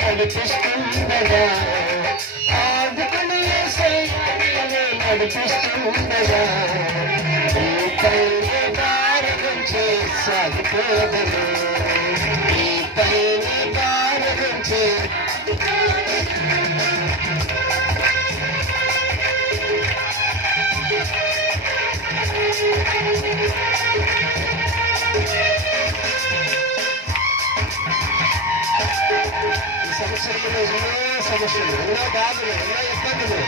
నడిపిస్తుండగా ఆదుకుని యేసయ్యా నడిపిస్తుండగా నీ పైన దారి సాగిపోదను సమస్యలు ఎన్నో సమస్యలు. ఎన్నో బాధలు ఎన్నో ఇబ్బందులు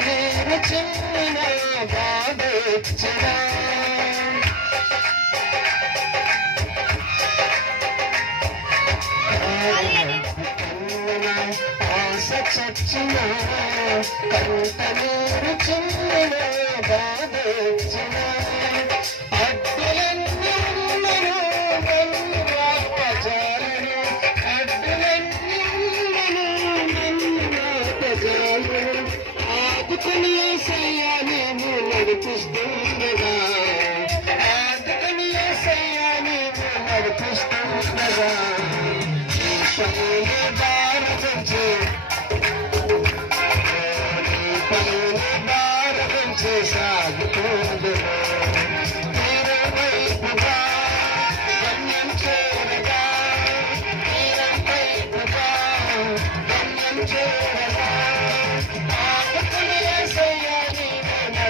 చిన్న చిన్న బాధ చిన్న ఆశ చచ్చిన కంట నీరు చిన్న బాధించిన అడ్డులన్నీ ఉన్నను నన్ను ఆపజాలను అడ్డులన్నీ ఉన్నను నన్ను ఆపజాలను ఆదుకుని సయ్యా నేను నడిపిస్తుండగా ఆదుకుని సయ్యా నేను నడిపిస్తుండగా ఈ పనులు భారతించే ఈ పనులు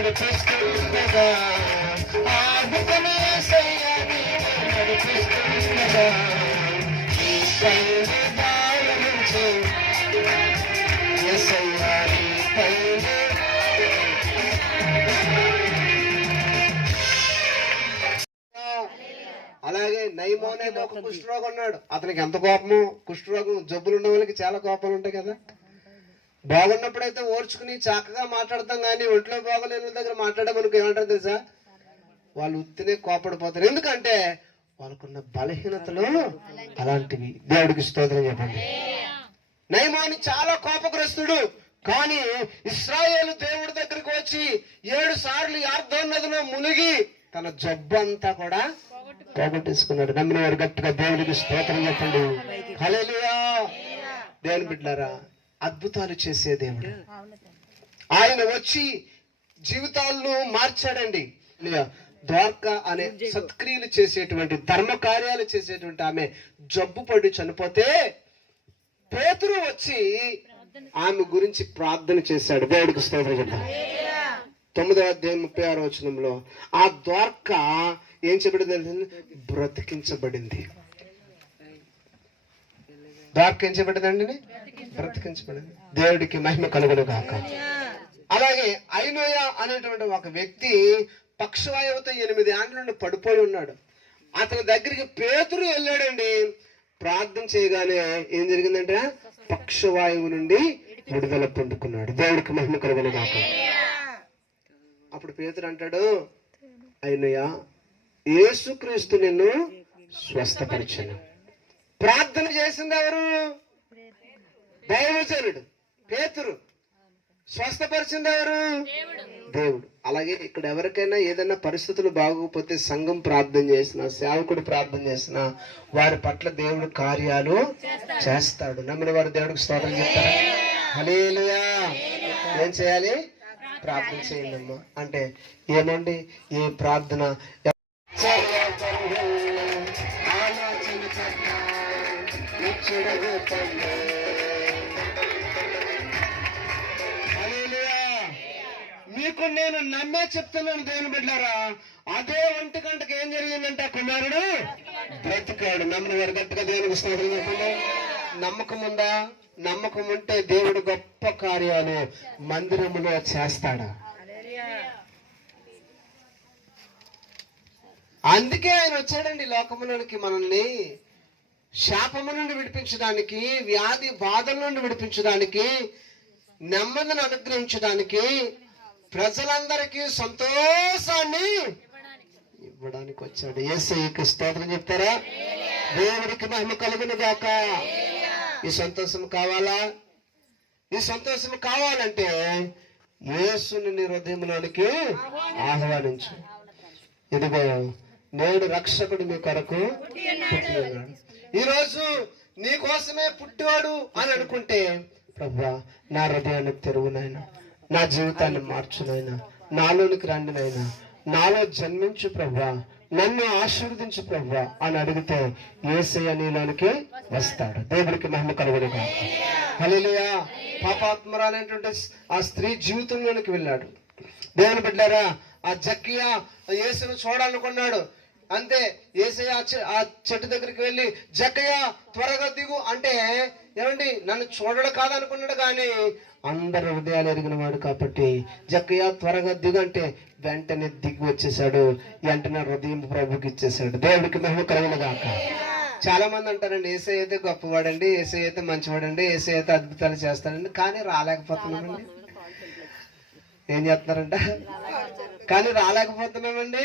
నడిపిస్తుండగా ఆదుకుని నడిపిస్తుండగా ఈ పైన దారి నుంచి అలాగే నయమో అనేది ఒక కుష్ఠరోగం ఉన్నాడు. అతనికి ఎంత కోపము? కుష్ఠరోగం జబ్బులు ఉన్న వాళ్ళకి చాలా కోపాలు ఉంటాయి కదా. బాగున్నప్పుడైతే ఓర్చుకుని చక్కగా మాట్లాడతాం కానీ ఒంట్లో బాగలేని దగ్గర మాట్లాడమనుకో ఏమంటారు తెలుసా? వాళ్ళు ఉత్తినే కోపడిపోతారు. ఎందుకంటే వాళ్ళకున్న బలహీనతలు అలాంటివి. దేవుడికి స్తోత్రం చెప్పండి. నయమాని చాలా కోపగ్రస్తుడు. కానీ ఇస్రాయేలు దేవుడి దగ్గరికి వచ్చి ఏడు సార్లు యార్థం నదిలో మునిగి తన జబ్బు అంతా కూడా పోగొట్టేసుకున్నాడు. నమ్మిన వారు గట్టిగా దేవుడికి స్తోత్రం చెప్పండి. హల్లెలూయా. దేవుని బిడ్డారా అద్భుతాలు చేసే దేవుడు. ఆయన వచ్చి జీవితాలను మార్చాడండి. ద్వార్క అనే సత్క్రియలు చేసేటువంటి ధర్మ కార్యాలు చేసేటువంటి ఆమె జబ్బు పడి చనిపోతే పేతురు వచ్చి ఆమె గురించి ప్రార్థన చేశాడు. దేవుడికి స్తోత్రం తొమ్మిదవ అధ్యాయం ముప్పై ఆరో వచనంలో ఆ ద్వార్క ఏం చెప్పబడింది బ్రతికించబడింది. ద్వార్క ఏం చెప్పబడిందండి? బ్రతికించబడింది. దేవుడికి మహిమ కలుగును కాక అలాగే ఐనోయ అనేటువంటి ఒక వ్యక్తి పక్షవాయువుతో ఎనిమిది ఆండ్ల నుండి పడిపోయి ఉన్నాడు. అతని దగ్గరికి పేతురు వెళ్ళాడండి. ప్రార్థన చేయగానే ఏం జరిగిందంటే పక్షవాయువు నుండి విడుదల పొందుకున్నాడు. దేవుడికి మహిమ కలుగును కాక అప్పుడు పేతురు అంటాడు అయినయ్యా యేసుక్రీస్తు నిన్ను స్వస్థపరిచను. ప్రార్థన చేసింది ఎవరు? దైవజనుడు పేతురు. స్వస్థపరిచింది ఎవరు దేవుడు. అలాగే ఇక్కడ ఎవరికైనా ఏదైనా పరిస్థితులు బాగోకపోతే సంఘం ప్రార్థన చేసిన సేవకుడు ప్రార్థన చేసిన వారి పట్ల దేవుడు కార్యాలు చేస్తాడు. నమ్మిన వారు దేవుడికి స్తోత్రం చెప్తారా? హల్లెలూయా. ఏం చేయాలి? ప్రార్థన చేయండి అమ్మా. అంటే ఏమండి? ఏ ప్రార్థన ఆలోచన ఇప్పుడు నేను నమ్మే చెప్తున్నాను దేవుని బిడ్డారా. అదే ఒంటి గంటకు ఏం జరిగిందంటే కుమారుడు? బ్రతికాడు. నమ్మిన వారు గట్టిగా దేవునికి స్తోత్రం చెప్పండి. నమ్మకం ఉందా? నమ్మకం ఉంటే దేవుడు గొప్ప కార్యాలు మందిరములో చేస్తాడా? అందుకే ఆయన వచ్చాడండి లోకములోనికి మనల్ని. శాపము నుండి విడిపించడానికి వ్యాధి బాధల నుండి విడిపించడానికి నెమ్మదిని అనుగ్రహించడానికి ప్రజలందరికీ సంతోషాన్ని ఇవ్వడానికి వచ్చాడు. ఏసైకి స్తోత్రం చెప్తారా? దేవుడికి మహిమ కలుగును గాక ఈ సంతోషం కావాలా? ఈ సంతోషం కావాలంటే యేసుని నీ హృదయంలోనికి ఆహ్వానించు. ఇదిగో నేడు రక్షకుడు మీ కొరకు పుట్టి ఉన్నాడు. ఈ రోజు నీ కోసమే పుట్టాడు అని అనుకుంటే ప్రభా నా హృదయాన్ని తెరువు నాయనా. నా జీవితాన్ని మార్చునైనా నాలోనికి రండి నైనా నాలో జన్మించు ప్రభా నన్ను ఆశీర్వదించు ప్రభా అని అడిగితే ఏసయ్య నీలోనికి వస్తాడు. దేవుడికి మహిమ కలుగునుగా హల్లెలూయా. పాపాత్మరాలైనటువంటి ఆ స్త్రీ జీవితంలోనికి వెళ్ళాడు. దేవుని బిడ్డారా ఆ జక్కియా యేసును చూడాలనుకున్నాడు అంతే ఏసయ్య ఆ చెట్టు దగ్గరికి వెళ్ళి జక్కయ్య త్వరగా దిగు అంటే ఏమండి నన్ను చూడడు కాదనుకున్నాడు కానీ అందరి హృదయాలు ఎరిగిన వాడు కాబట్టి జక్కయ్య త్వరగా దిగు అంటే వెంటనే దిగి వచ్చేసాడు. వెంటనే హృదయం ప్రభుకి ఇచ్చేసాడు. దేవుడికి మహిమ కలుగునుగాక చాలా మంది అంటారండి ఏసై అయితే గొప్పవాడండి ఏసై అయితే మంచివాడండి ఏసై అయితే అద్భుతాలు చేస్తాడండి కానీ రాలేకపోతున్నామండి. ఏం చేస్తున్నారంట? కానీ రాలేకపోతున్నామండి.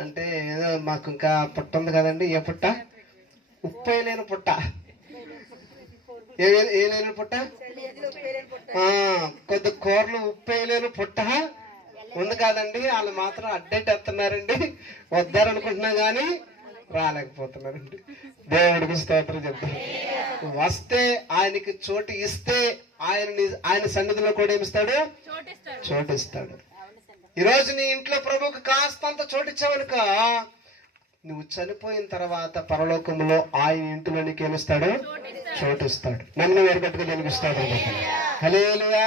అంటే ఏదో మాకు ఇంకా పుట్ట ఉంది కదండి ఏ పుట్ట? ఉప్పై లేని పుట్ట. ఏ లేని పుట్ట? ఆ, కొద్ది కూరలు ఉప్పు వేయలేని పుట్ట? ఉంది కాదండి వాళ్ళు మాత్రం అడ్డెట్టేస్తున్నారండి వద్దారనుకుంటున్నా కానీ రాలేకపోతున్నారండి. దేవుడికి స్తోత్రం చెప్తారు వస్తే ఆయనకి చోటు ఇస్తే ఆయన ఆయన సన్నిధిలో కూడా ఏమిస్తాడు? చోటు ఇస్తాడు ఈ రోజు నీ ఇంట్లో ప్రభువుకి కాస్తంత చోటు ఇచ్చావనుక నువ్వు చనిపోయిన తర్వాత పరలోకంలో ఆయన ఇంటిలో నీకు ఏమిస్తాడు? చోటు ఇస్తాడు నన్ను వేరుగట్టుగా వెలిగిస్తాడు హలేలుయా